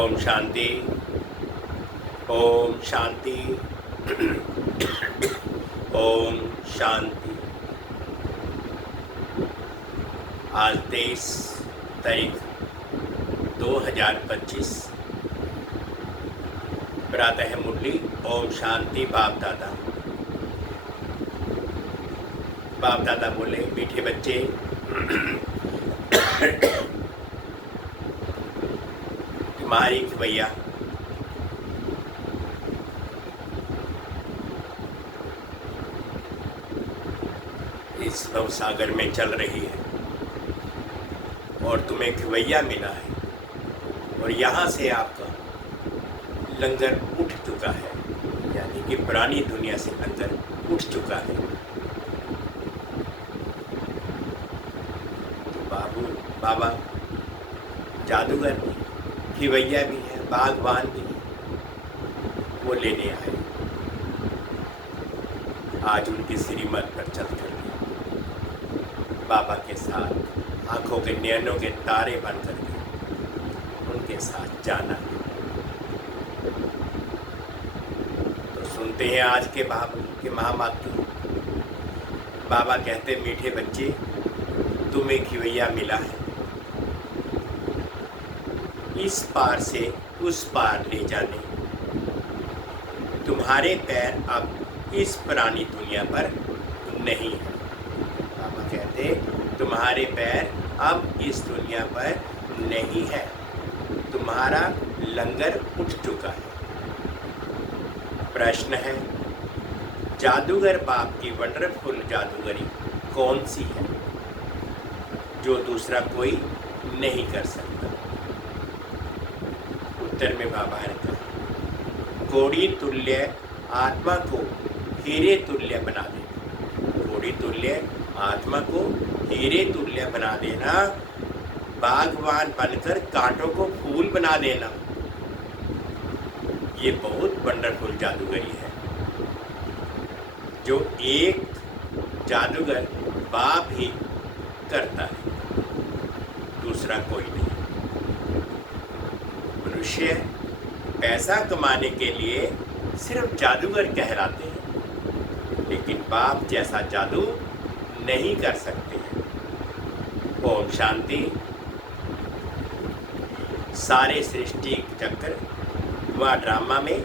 ओम शांति। ओम शांति। ओम शांति। आज 23 तारीख 2025 प्रातः मुरली। ओम शांति। बाप दादा बोले, मीठे बच्चे, तुम्हारी खवैया इस भव सागर में चल रही है और तुम्हें खवैया मिला है और यहाँ से आपका लंगर उठ चुका है, यानी कि पुरानी दुनिया से लंगर उठ चुका है। तो बाबा जादूगर भी, खिवैया भी है, बागवान भी है, वो लेने आए। आज उनकी श्रीमत पर चलकर बाबा के साथ आंखों के नैनों के तारे बन करके उनके साथ जाना। तो सुनते हैं आज के बाबा के महावाक्य। बाबा कहते, मीठे बच्चे, तुम्हें खिवैया मिला है, इस पार से उस पार ले जाने। तुम्हारे पैर अब इस पुरानी दुनिया पर नहीं है। बाबा कहते, तुम्हारे पैर अब इस दुनिया पर नहीं है, तुम्हारा लंगर उठ चुका है। प्रश्न है, जादूगर बाप की वंडरफुल जादूगरी कौन सी है जो दूसरा कोई नहीं कर सकता? उत्तर में बाबा ने कहा, घोड़ी तुल्य आत्मा को हीरे तुल्य बना देना। घोड़ी तुल्य आत्मा को हीरे तुल्य बना देना, बागवान बनकर कांटों को फूल बना देना, ये बहुत वंडरफुल जादूगरी है जो एक जादूगर बाप ही करता है, दूसरा कोई नहीं। मनुष्य पैसा कमाने के लिए सिर्फ जादूगर कहलाते हैं, लेकिन बाप जैसा जादू नहीं कर सकते हैं। ओम शांति। सारे सृष्टि चक्र व ड्रामा में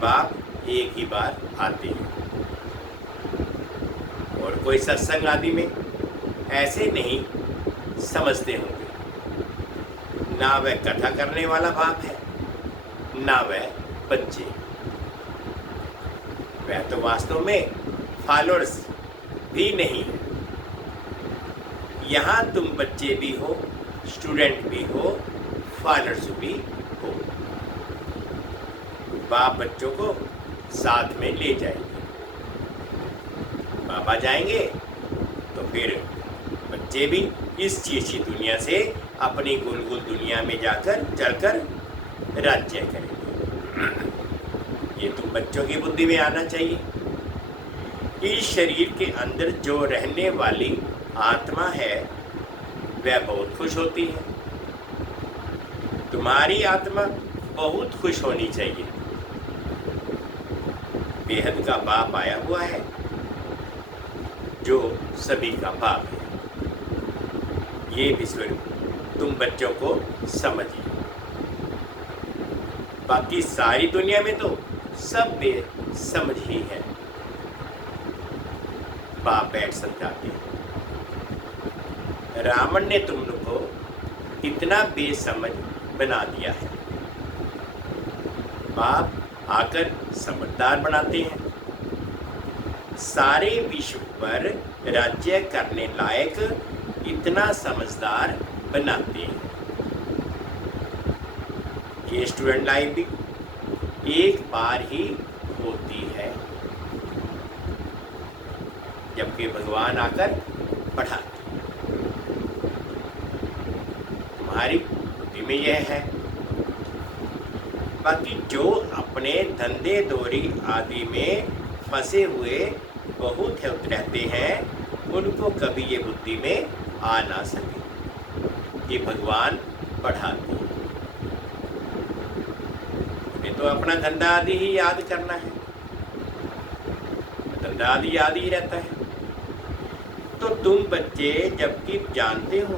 बाप एक ही बार आते हैं और कोई सत्संग आदि में ऐसे नहीं समझते होंगे। ना वह कथा करने वाला बाप है, ना वह बच्चे। वह तो वास्तव में फॉलोअर्स भी नहीं है। यहाँ तुम बच्चे भी हो, स्टूडेंट भी हो, फॉलोअर्स भी हो। बाप बच्चों को साथ में ले जाएंगे। बाबा जाएंगे तो फिर बच्चे भी इस चीची दुनिया से अपनी गुलगुल दुनिया में जाकर चलकर राज्य करेंगे। ये तुम बच्चों की बुद्धि में आना चाहिए। इस शरीर के अंदर जो रहने वाली आत्मा है वह बहुत खुश होती है। तुम्हारी आत्मा बहुत खुश होनी चाहिए। बेहद का बाप आया हुआ है जो सभी का बाप है। ये विश्व तुम बच्चों को समझिए। बाकी सारी दुनिया में तो सब बेसमझ ही है। बाप बैठ समझाते हैं, रावण ने तुम लोग को इतना बेसमझ बना दिया है। बाप आकर समझदार बनाते हैं, सारे विश्व पर राज्य करने लायक इतना समझदार बनाते हैं। ये स्टूडेंट लाइफ भी एक बार ही होती है, जबकि भगवान आकर पढ़ाते। तुम्हारी बुद्धि में यह है। बाकी जो अपने धंधे दोरी आदि में फंसे हुए बहुत रहते हैं, उनको कभी ये बुद्धि में आ ना सके। ये भगवान पढ़ाते हैं। तो अपना धंधा आदि ही याद करना है, धंधा आदि याद ही रहता है। तो तुम बच्चे जबकि जानते हो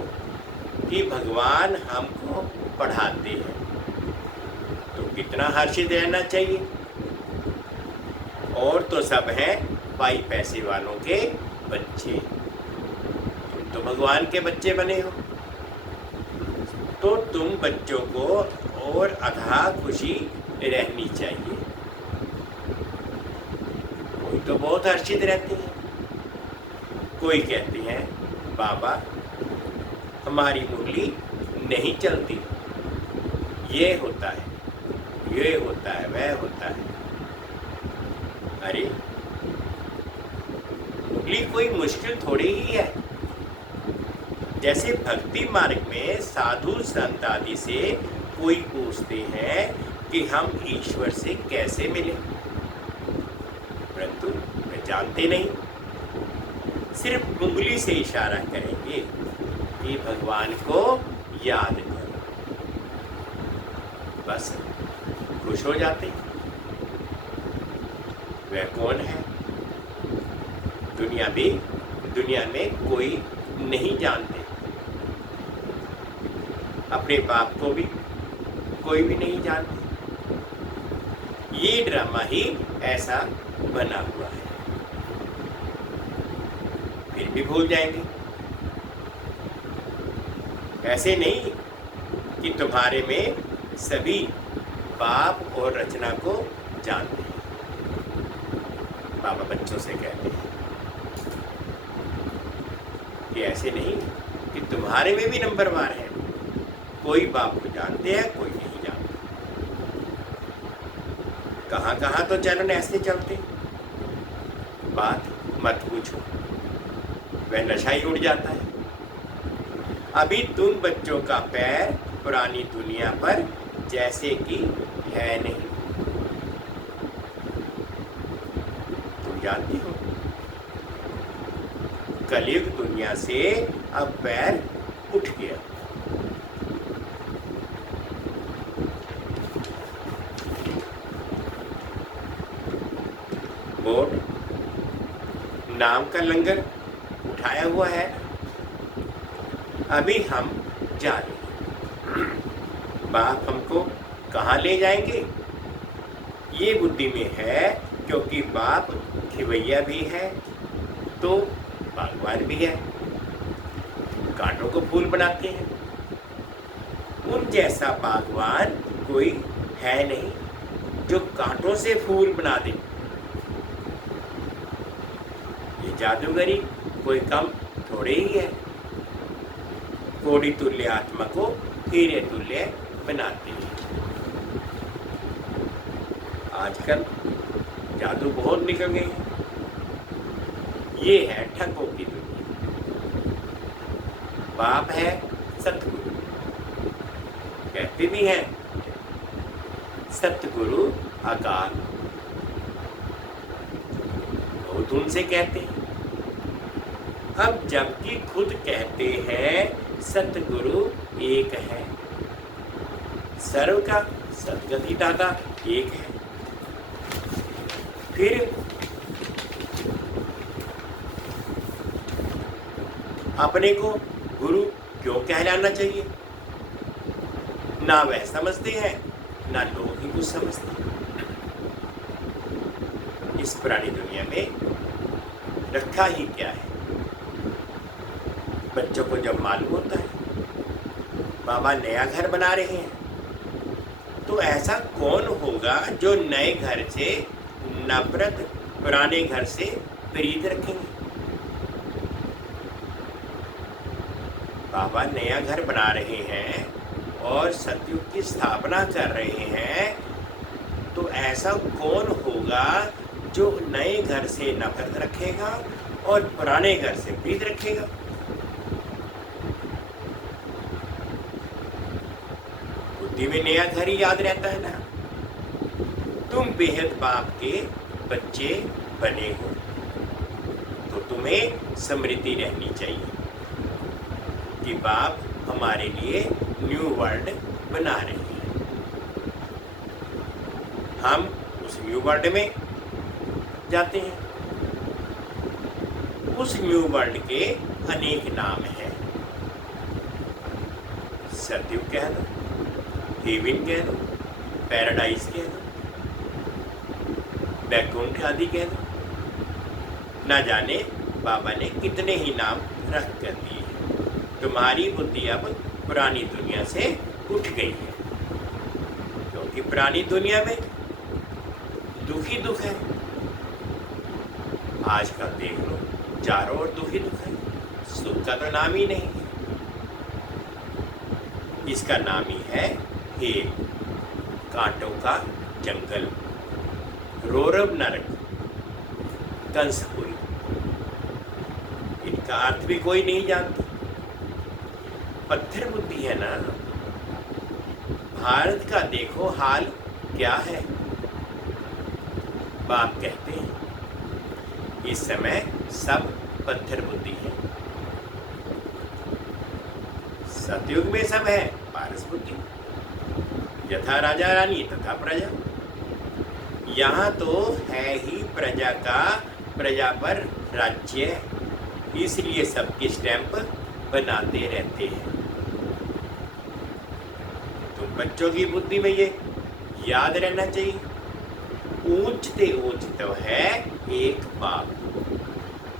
कि भगवान हमको पढ़ाते हैं तो कितना हर्षित रहना चाहिए। और तो सब हैं भाई पैसे वालों के बच्चे, तुम तो भगवान के बच्चे बने हो, तो तुम बच्चों को और अथाह खुशी रहनी चाहिए। कोई तो बहुत हर्षित रहते हैं, कोई कहते हैं बाबा हमारी मुरली नहीं चलती, ये होता है, ये होता है, वह होता है। अरे मुरली कोई मुश्किल थोड़ी ही है। जैसे भक्ति मार्ग में साधु संत आदि से कोई पूछते हैं कि हम ईश्वर से कैसे मिले, परंतु वे जानते नहीं, सिर्फ उंगली से इशारा करेंगे कि भगवान को याद करो, बस खुश हो जाते। वह कौन है? दुनिया में कोई नहीं जानते, अपने बाप को भी कोई भी नहीं जानते। ये ड्रामा ही ऐसा बना हुआ है, फिर भी भूल जाएंगे। ऐसे नहीं कि तुम्हारे में सभी बाप और रचना को जानते हैं। बाबा बच्चों से कहते हैं कि ऐसे नहीं कि तुम्हारे में भी नंबरवार है, कोई बाप को जानते हैं, कोई नहीं जानते। कहाँ कहाँ तो चरण ऐसे चलते, बात मत पूछो, वह नशा ही उड़ जाता है। अभी तुम बच्चों का पैर पुरानी दुनिया पर जैसे कि है नहीं, तुम जानती हो कलयुग दुनिया से अब पैर उठ गया। बोर्ड नाम का लंगर उठाया हुआ है, अभी हम जा रहे हैं। बाप हमको कहाँ ले जाएंगे ये बुद्धि में है, क्योंकि बाप खिवैया भी है तो बागवान भी है, कांटों को फूल बनाते हैं। उन जैसा बागवान कोई है नहीं जो कांटों से फूल बना दे। ये जादूगरी कोई कम थोड़े ही है, कोड़ी तुल्य आत्मा को हीरे तुल्य बनाते हैं। आजकल जादू बहुत निकल गए हैं। ये है ठगों की दुनिया। बाप है सतगुरु, कहते भी हैं सतगुरु अकाल, बहुत उनसे कहते हैं। अब जबकि खुद कहते हैं सतगुरु एक है, सर्व का सदगति दाता एक है, फिर अपने को गुरु क्यों कहलाना चाहिए? ना वह समझते हैं, ना लोग ही कुछ समझते हैं। इस पुरानी दुनिया में रखा ही क्या है? बच्चों को जब मालूम होता है बाबा नया घर बना रहे हैं, तो ऐसा कौन होगा जो नए घर से नफरत पुराने घर से प्रीत रखेंगे? बाबा नया घर बना रहे हैं और सतयुग की स्थापना कर रहे हैं, तो ऐसा कौन होगा जो नए घर से नफरत रखेगा और पुराने घर से प्रीत रखेगा? बुद्धि में नया घर ही याद रहता है ना। तुम बेहद बाप के बच्चे बने हो, तो तुम्हें स्मृति रहनी चाहिए कि बाप हमारे लिए न्यू वर्ल्ड बना रहे हैं। हम उस न्यू वर्ल्ड में जाते हैं। उस न्यू वर्ल्ड के अनेक नाम हैं। सतयुग कह दो, हेवन कह दो, पैराडाइज कह दो, बैकुंठ आदि कह दो। ना जाने बाबा ने कितने ही नाम रख कर दिए। तुम्हारी बुद्धि अब पुरानी दुनिया से उठ गई है, क्योंकि पुरानी दुनिया में दुख ही दुख है। आजकल देख लो, चारों ओर दुख ही दुख है, सुख का तो नाम ही नहीं है। इसका नाम ही है हेल, कांटों का जंगल, रोरव नरक, कंसपुरी। इनका अर्थ भी कोई नहीं जानता। पत्थर बुद्धि है ना। भारत का देखो हाल क्या है। बाप कहते हैं इस समय सब पत्थर बुद्धि है। सतयुग में सब है पारस बुद्धि, यथा राजा रानी तथा प्रजा। यहाँ तो है ही प्रजा का, प्रजा पर राज्य, इसलिए सबके स्टैंप बनाते रहते हैं। तो बच्चों की बुद्धि में ये याद रहना चाहिए, ऊंचते ऊंच तो है एक बाप।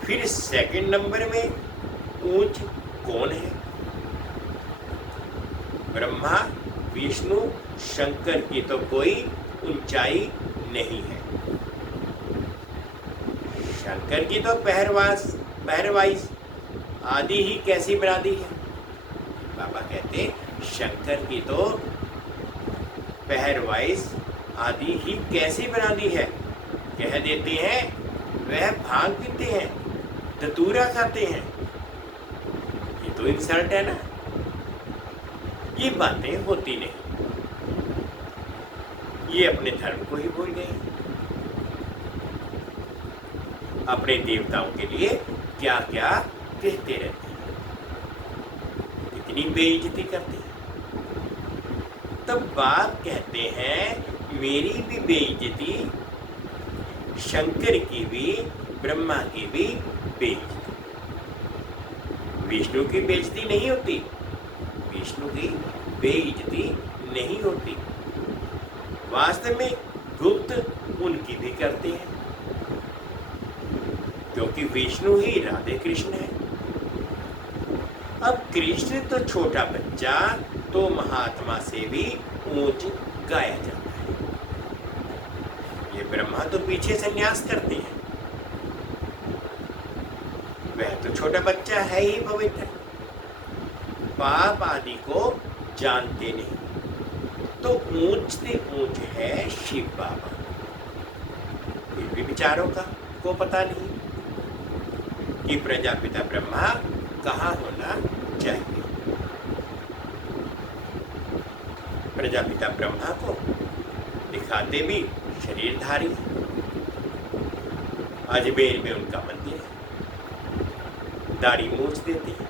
फिर सेकंड नंबर में ऊंच कौन है? ब्रह्मा विष्णु शंकर की तो कोई ऊंचाई नहीं है। शंकर की तो पहरवाइज आदि ही कैसी बना दी है। बाबा कहते शंकर की तो पहरवाइज आदि ही कैसी बना दी है। कह देते हैं वह भांग पीते हैं, धतूरा खाते हैं। ये तो इंसल्ट है ना। ये बातें होती नहीं। ये अपने धर्म को ही भूल गए। अपने देवताओं के लिए क्या क्या कहते रहते हैं, कितनी बेइज्जती करते हैं। तब बाप कहते हैं मेरी भी बेइज्जती, शंकर की भी, ब्रह्मा की भी बेइज्जती। विष्णु की बेइज्जती नहीं होती, विष्णु की बेइज्जती नहीं होती। वास्तव में गुप्त उनकी भी करते हैं, क्योंकि विष्णु ही राधे कृष्ण है। अब कृष्ण तो छोटा बच्चा, तो महात्मा से भी ऊंच गाया जाता है। ये ब्रह्मा तो पीछे संन्यास करते हैं, वह तो छोटा बच्चा है ही पवित्र, पाप आदि को जानते नहीं। तो ऊंच से ऊंच है शिव बाबा। फिर भी विचारों को पता नहीं कि प्रजापिता ब्रह्मा कहाँ होना चाहिए। प्रजापिता ब्रह्मा को दिखाते भी शरीरधारी। अजमेर में उनका मंदिर है। दाढ़ी मूछ देते हैं,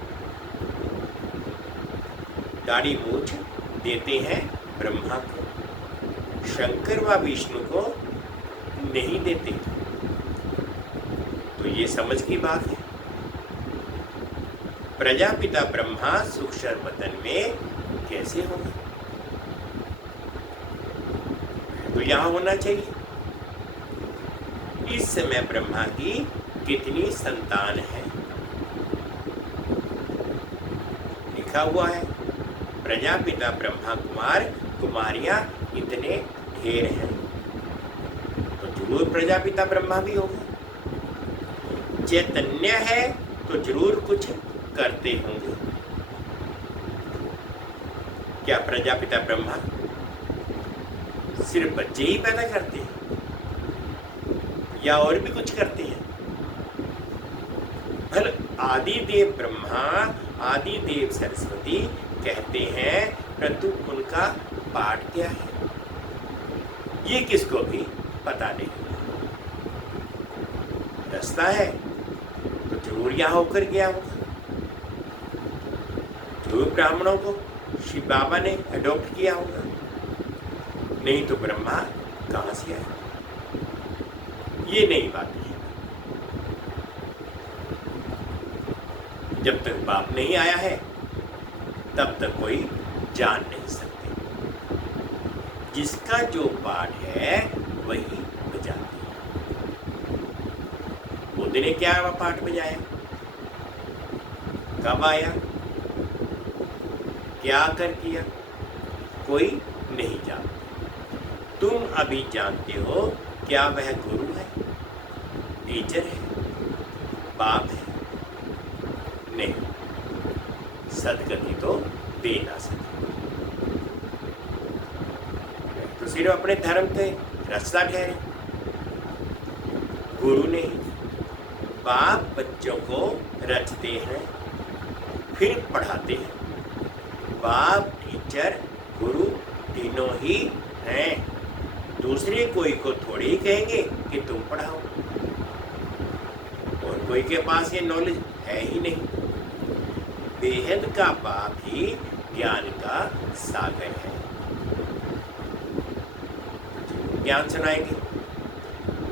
दाढ़ी मूछ देते हैं ब्रह्मा को, शंकर व विष्णु को नहीं देते। तो ये समझ की बात है। प्रजापिता ब्रह्मा सूक्ष्म वतन में कैसे होगा? तो यहाँ होना चाहिए। इस समय ब्रह्मा की कितनी संतान है लिखा हुआ है। प्रजापिता ब्रह्मा कुमार कुमारियां इतने ढेर हैं, तो जरूर प्रजापिता ब्रह्मा भी होगा। चैतन्य है तो जरूर कुछ करते होंगे। क्या प्रजापिता ब्रह्मा सिर्फ बच्चे ही पैदा करते हैं या और भी कुछ करते हैं? भल आदिदेव ब्रह्मा, आदिदेव सरस्वती कहते हैं, परंतु उनका पाठ क्या है ये किसको भी पता नहीं। रास्ता है तो जरूर यहाँ होकर गया होगा। जरूर ब्राह्मणों को शिव बाबा ने अडॉप्ट किया होगा, नहीं तो ब्रह्मा कहाँ से आया? ये नई बात है। जब तक बाप नहीं आया है तब तक कोई जान नहीं सकते। जिसका जो पाठ है वही बजाते हैं। बुद्ध ने क्या पाठ बजाया? कब आया? क्या कर किया? कोई नहीं जानता। तुम अभी जानते हो क्या वह गुरु है, टीचर है, बाप है? नहीं, सदगति तो दे ना सके। तो सिर्फ अपने धर्म के रास्ता ठहरे। गुरु नहीं, बाप बच्चों को रचते हैं फिर पढ़ाते हैं। बाप, टीचर, गुरु तीनों ही हैं। दूसरे कोई को थोड़ी ही कहेंगे कि तुम पढ़ाओ, और कोई के पास ये नॉलेज है ही नहीं। बेहद का बाप ही ज्ञान का सागर है। ज्ञान सुनाएंगे।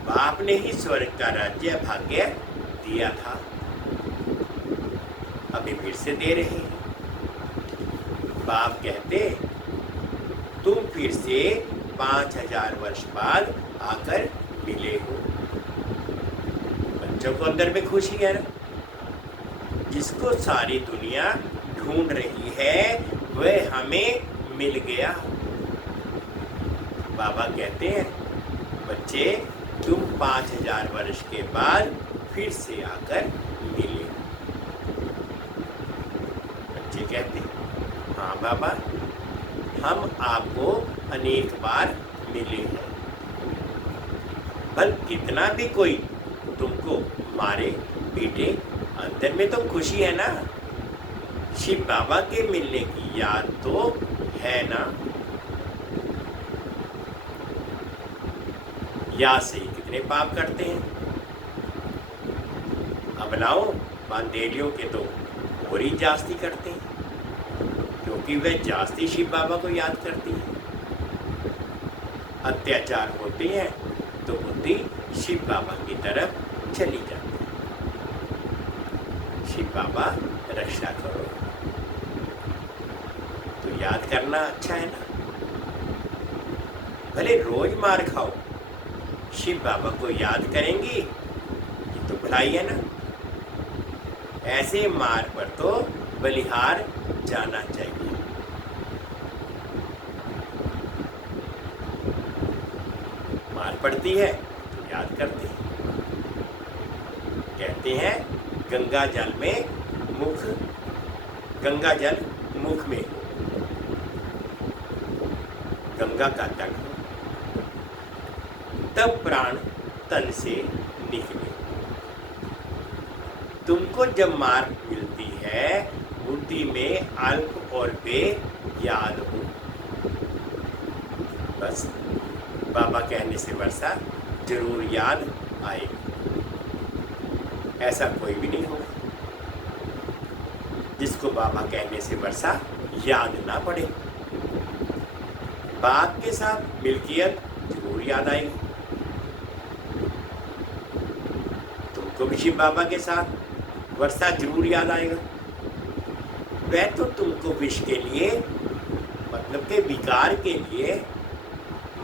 बाप ने ही स्वर्ग का राज्य भाग्य दिया था, अभी फिर से दे रहे हैं। बाप कहते तुम फिर से 5000 वर्ष बाद आकर मिले हो। बच्चों को अंदर में खुशी है ना, जिसको सारी दुनिया ढूंढ रही है वह हमें मिल गया। बाबा कहते हैं बच्चे तुम 5000 वर्ष के बाद फिर से आकर मिले। बच्चे कहते हैं हाँ बाबा, हम आपको अनेक बार मिले हैं, पर कितना भी कोई तुमको मारे पीटे, अंदर में तो खुशी है ना। शिव बाबा के मिलने की याद तो है ना। याद से ही कितने पाप करते हैं। अबलाओं बांदेलियों के तो और ही जास्ती करते हैं, क्योंकि वे जास्ती शिव बाबा को याद करती हैं। अत्याचार होते हैं तो बुद्धि शिव बाबा की तरफ चली जाती है। शिव बाबा रक्षा करो, तो याद करना अच्छा है ना। भले रोज मार खाओ, शिव बाबा को याद करेंगी ये तो भलाई है ना। ऐसे मार पर तो बलिहार जाना चाहिए। मार पड़ती है तो याद करते हैं। कहते हैं गंगा जल मुख में, गंगा का तट हो, तब प्राण तन से निकले। तुमको जब मार मिलती है बुद्धि में अल्प और बेयाद हो। बस बाबा कहने से वर्षा जरूर याद आएगी। ऐसा कोई भी नहीं होगा जिसको बाबा कहने से वर्षा याद ना पड़े। बाप के साथ मिल्कियत जरूर याद आएगी। तुमको भी शिव बाबा के साथ वर्षा जरूर याद आएगा। वह तो तुमको विष के लिए, मतलब के विकार के लिए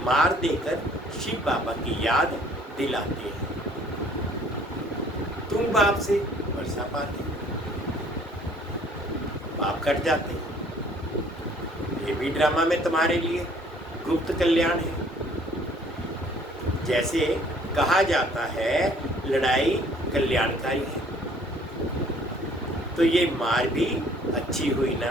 मार देकर शिव बाबा की याद दिलाते हैं। तुम बाप से वर्षा पाते, बाप कट जाते हैं। ये भी ड्रामा में तुम्हारे लिए गुप्त कल्याण है। जैसे कहा जाता है लड़ाई कल्याणकारी है, तो ये मार भी अच्छी हुई ना।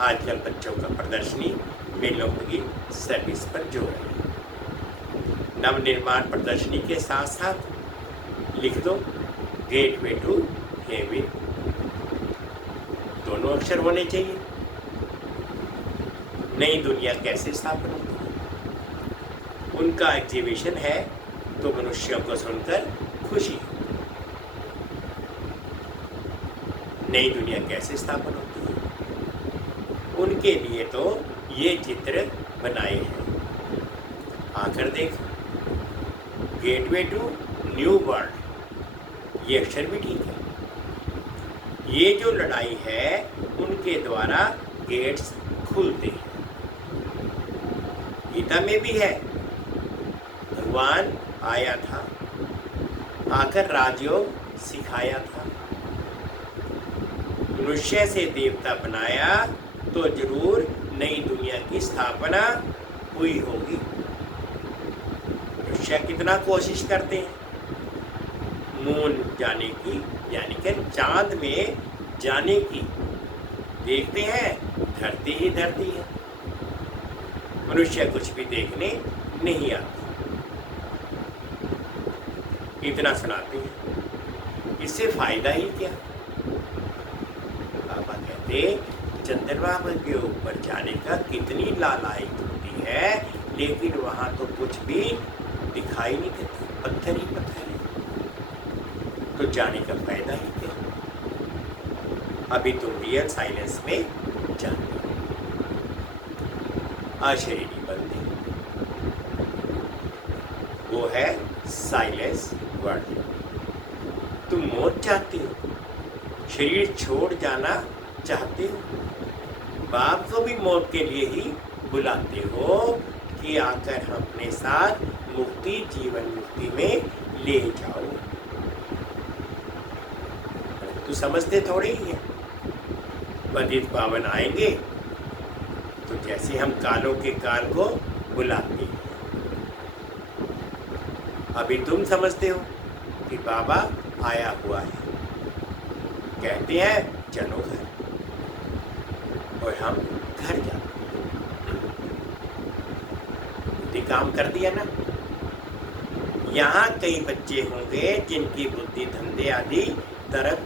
आजकल बच्चों का प्रदर्शनी मेलों की सर्विस पर जोर है। नवनिर्माण प्रदर्शनी के साथ साथ लिख दो गेटवे टू हेवन, दोनों अक्षर होने चाहिए। नई दुनिया कैसे स्थापन होती है, उनका एग्जीबिशन है तो मनुष्यों को सुनकर खुशी है। नई दुनिया कैसे स्थापन होती है, उनके लिए तो ये चित्र बनाए हैं। आकर देख, गेटवे टू न्यू वर्ल्ड, ये अक्षर भी ठीक है। ये जो लड़ाई है उनके द्वारा गेट्स खुलते हैं। गीता में भी है, भगवान आया था, आकर राजयोग सिखाया था। मनुष्य से देवता बनाया तो जरूर नई दुनिया की स्थापना हुई होगी। मनुष्य कितना कोशिश करते हैं मून जाने की, यानी कि चांद में जाने की, देखते हैं धरती ही धरती है। मनुष्य कुछ भी देखने नहीं आता। इतना सुनाते हैं, इससे फायदा ही क्या। बाबा कहते चंद्रमा के ऊपर जाने का कितनी लालायित होती है, लेकिन वहां तो कुछ भी दिखाई नहीं देता, पत्थर ही पत्थर है। तो जाने का फायदा ही क्या। अभी तुम रियल साइलेंस में जानते हो। अशरीरी बंदे, वो है साइलेंस वर्ड। तुम मौत चाहते हो, शरीर छोड़ जाना चाहते हो, बाप को भी मौत के लिए ही बुलाते हो कि आकर हम अपने साथ मुक्ति, जीवन मुक्ति में ले जाओ। तू समझते थोड़े ही है। पंडित पावन आएंगे तो जैसे हम कालों के काल को बुलाते हैं। अभी तुम समझते हो कि बाबा आया हुआ है, कहते हैं चलो घर, और हम घर जाते हैं। काम कर दिया ना। यहाँ कई बच्चे होंगे जिनकी बुद्धि धंधे आदि तरफ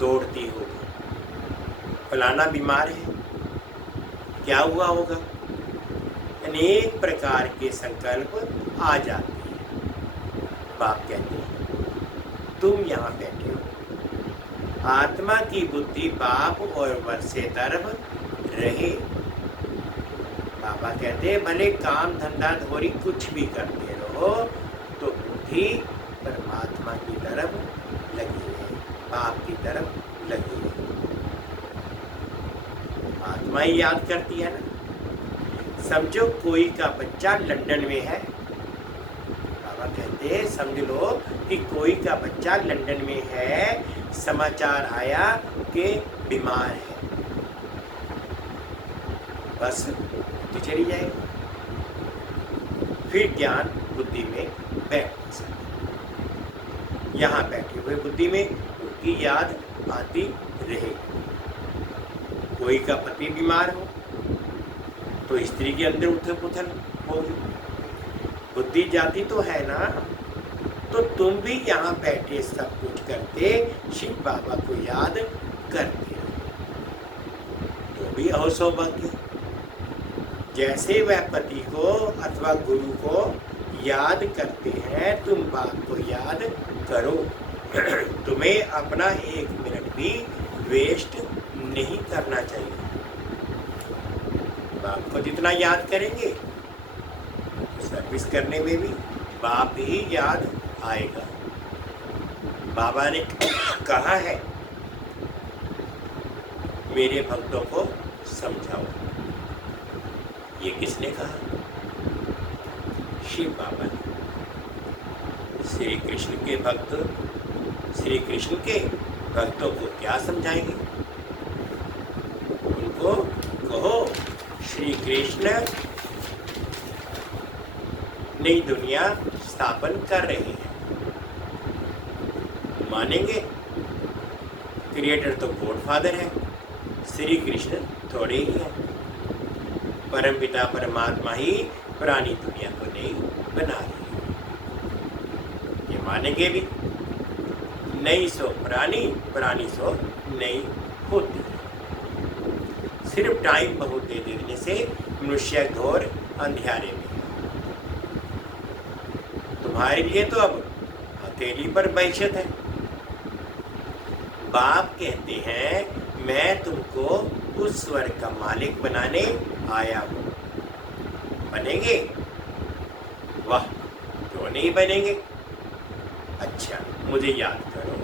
दौड़ती होगी। फलाना बीमार है, क्या हुआ होगा, अनेक प्रकार के संकल्प आ जाते हैं। बाप कहते हैं तुम यहाँ बैठे हो, आत्मा की बुद्धि बाप और वर्षे तरफ रहे। बाबा कहते हैं भले काम धंधा धोरी कुछ भी करते रहो तो बुद्धि परमात्मा की तरफ लगी रहे, बाप की तरफ लगी रहे। आत्मा ही याद करती है ना। समझो कोई का बच्चा लंदन में है, बाबा कहते हैं समझ लो कि कोई का बच्चा लंदन में है, समाचार आया कि बीमार है, बस तो चली जाएगी। फिर ज्ञान बुद्धि में बैठ सकता। यहाँ बैठे हुए बुद्धि में उनकी याद आती रहे। कोई का पति बीमार हो तो स्त्री के अंदर उथल पुथल होगी, बुद्धि जाती तो है ना। तो तुम भी यहाँ बैठे सब कुछ करते शिव बाबा को याद करते, तो भी हो सौभाग्य। जैसे वह पति को अथवा गुरु को याद करते हैं, तुम बाप को याद करो। तुम्हें अपना एक मिनट भी वेस्ट नहीं करना चाहिए। बाप को जितना याद करेंगे सर्विस करने में भी बाप ही याद आएगा। बाबा ने कहा है मेरे भक्तों को समझाओ। ये किसने कहा? शिव बाबा ने। श्री कृष्ण के भक्त श्री कृष्ण के भक्तों को क्या समझाएंगे? उनको कहो श्री कृष्ण नई दुनिया स्थापन कर रहे हैं, मानेंगे? क्रिएटर तो गॉड फादर है, श्री कृष्ण थोड़े ही है। परमपिता परमात्मा ही पुरानी दुनिया को नई बना रही है, ये मानेंगे भी। नई सो पुरानी, पुरानी सो नई होती है। सिर्फ टाइम बहुत दे देने से मनुष्य घोर अंधियारे में। तुम्हारे लिए तो अब हथेली पर बहशत है। बाप कहते हैं मैं तुमको उस स्वर्ग का मालिक बनाने आया हूँ। बनेंगे? वाह, क्यों नहीं बनेंगे? अच्छा, मुझे याद करो,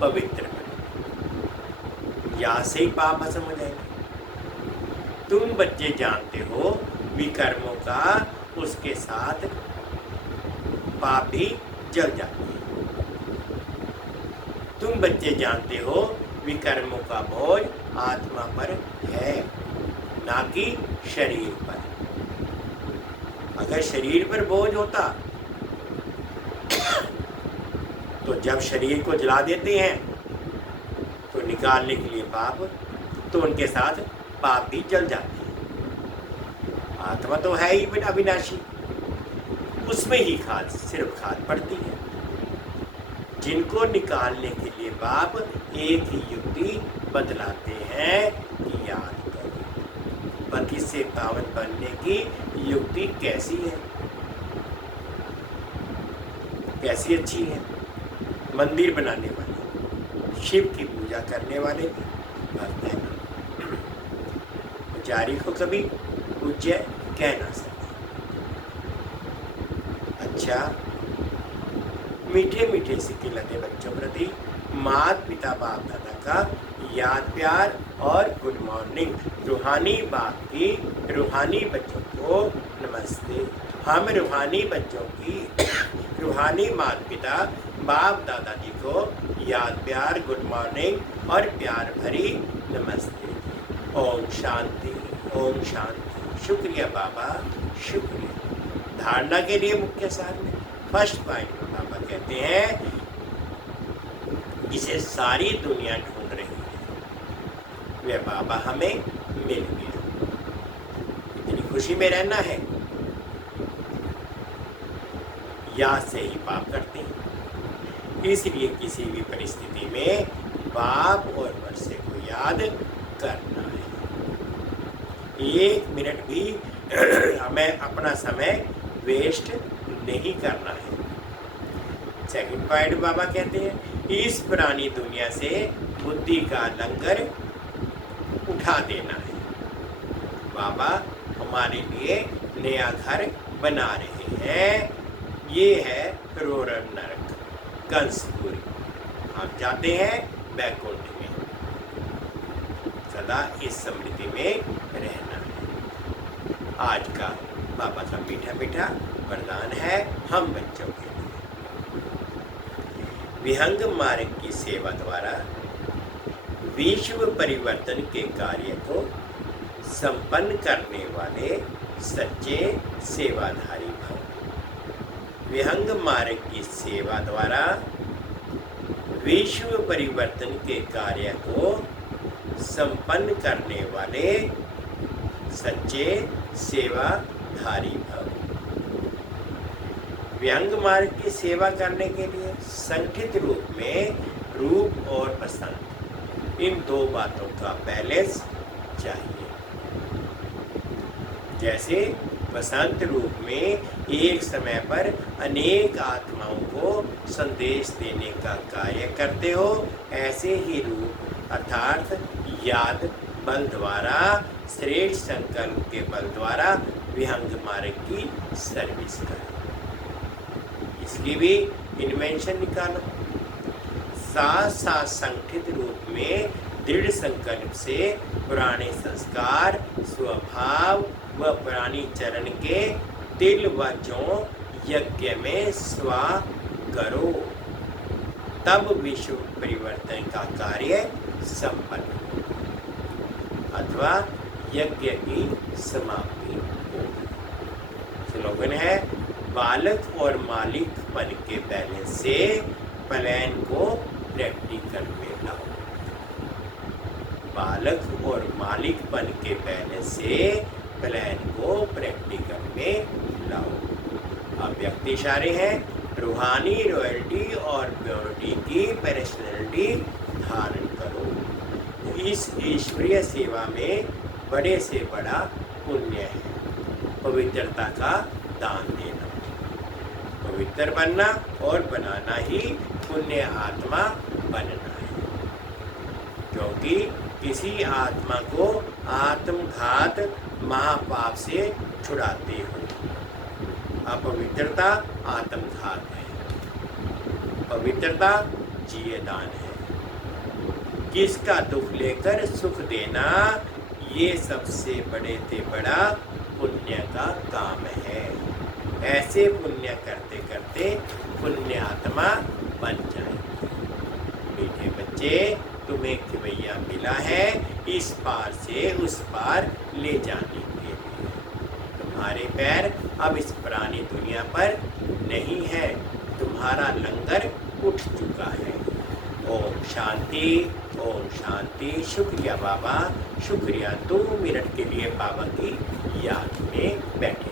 पवित्र बनो। यहाँ से ही पाप भस्म हो जाएंगे। तुम बच्चे जानते हो विकर्मों का उसके साथ पाप भी जल जाते हैं। तुम बच्चे जानते हो विकर्मों का बोझ आत्मा पर है, ना कि शरीर पर। अगर शरीर पर बोझ होता तो जब शरीर को जला देते हैं तो निकालने के लिए पाप, तो उनके साथ पाप भी जल जाते हैं। आत्मा तो है ही अविनाशी, उसमें ही खाद, सिर्फ खाद पड़ती है। जिनको निकालने के लिए बाप एक ही युक्ति बतलाते हैं कि याद करो। पति से पावन बनने की युक्ति कैसी है, कैसी अच्छी है। मंदिर बनाने वाले, शिव की पूजा करने वाले भक्त हैं। पुजारी को कभी पूज्य कह ना सकते। अच्छा, मीठे मीठे से खिलाते बच्चों प्रति माता पिता बाप दादा का याद प्यार और गुड मॉर्निंग। रूहानी बाप की रूहानी बच्चों को नमस्ते। हम रूहानी बच्चों की रूहानी माता पिता बाप दादाजी को याद प्यार, गुड मॉर्निंग और प्यार भरी नमस्ते। ओम शांति, ओम शांति। शुक्रिया बाबा, शुक्रिया। धारणा के लिए मुख्य सार में फर्स्ट पॉइंट में बाबा कहते हैं जिसे सारी दुनिया ढूंढ रही है वह बाबा हमें मिल गया। इतनी खुशी में रहना है, याद से ही पाप करते हैं। इसलिए किसी भी परिस्थिति में बाप और वर्षे को याद करना है। एक मिनट भी हमें अपना समय वेस्ट नहीं करना है। सेकंड पॉइंट बाबा कहते हैं इस पुरानी दुनिया से बुद्धि का लंगर उठा देना है। बाबा हमारे लिए नया घर बना रहे हैं। ये है रोरन नरक, कंसपुरी। हम जाते हैं बैकुंठ में। सदा इस स्मृति में रहना है। आज का बाबा का मीठा मीठा वरदान है हम बच्चों के लिए। विहंग मार्ग की सेवा द्वारा विश्व परिवर्तन के कार्य को संपन्न करने वाले सच्चे सेवाधारी भव। विहंग मार्ग की सेवा द्वारा विश्व परिवर्तन के कार्य को संपन्न करने वाले सच्चे सेवाधारी भव। विहंग मार्ग की सेवा करने के लिए संगठित रूप में रूप और बसंत, इन दो बातों का बैलेंस चाहिए। जैसे बसंत रूप में एक समय पर अनेक आत्माओं को संदेश देने का कार्य करते हो, ऐसे ही रूप अर्थात याद बल द्वारा, श्रेष्ठ संकल्प के बल द्वारा विहंग मार्ग की सर्विस करो। इसकी भी इन्वेंशन निकालो। साथ साथ संगठित रूप में दृढ़ संकल्प से पुराने संस्कार, स्वभाव व पुरानी चरण के तिल व जौ यज्ञ में स्वा करो, तब विश्व परिवर्तन का कार्य संपन्न अथवा यज्ञ की समाप्ति होगी। स्लोगन है बालक और मालिक पन के बैलेंस से प्लान को प्रैक्टिकल में लाओ। बालक और मालिक पन के बैलेंस से प्लान को प्रैक्टिकल में लाओ। अब व्यक्ति इशारे हैं रूहानी रॉयल्टी और प्योरिटी की पर्सनैलिटी धारण करो। इस ईश्वरीय सेवा में बड़े से बड़ा पुण्य है पवित्रता का दान देना। पवित्र बनना और बनाना ही पुण्य आत्मा बनना है, क्योंकि किसी आत्मा को आत्मघात महापाप से छुड़ाते हो। अपवित्रता आत्मघात है, पवित्रता जीयदान है। किसका दुख लेकर सुख देना, ये सबसे बड़े से बड़ा पुण्य का काम है। ऐसे पुण्य करते करते पुण्य आत्मा बन जाएगी। मीठे बच्चे, तुम्हें खिवैया मिला है इस पार से उस पार ले जाने के लिए। तुम्हारे पैर अब इस पुरानी दुनिया पर नहीं है, तुम्हारा लंगर उठ चुका है। ओम शांति, ओम शांति। शुक्रिया बाबा, शुक्रिया। 2 मिनट के लिए बाबा की याद में बैठेंगे।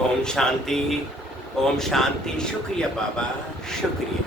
ओम शांति, ओम शांति। शुक्रिया बाबा, शुक्रिया।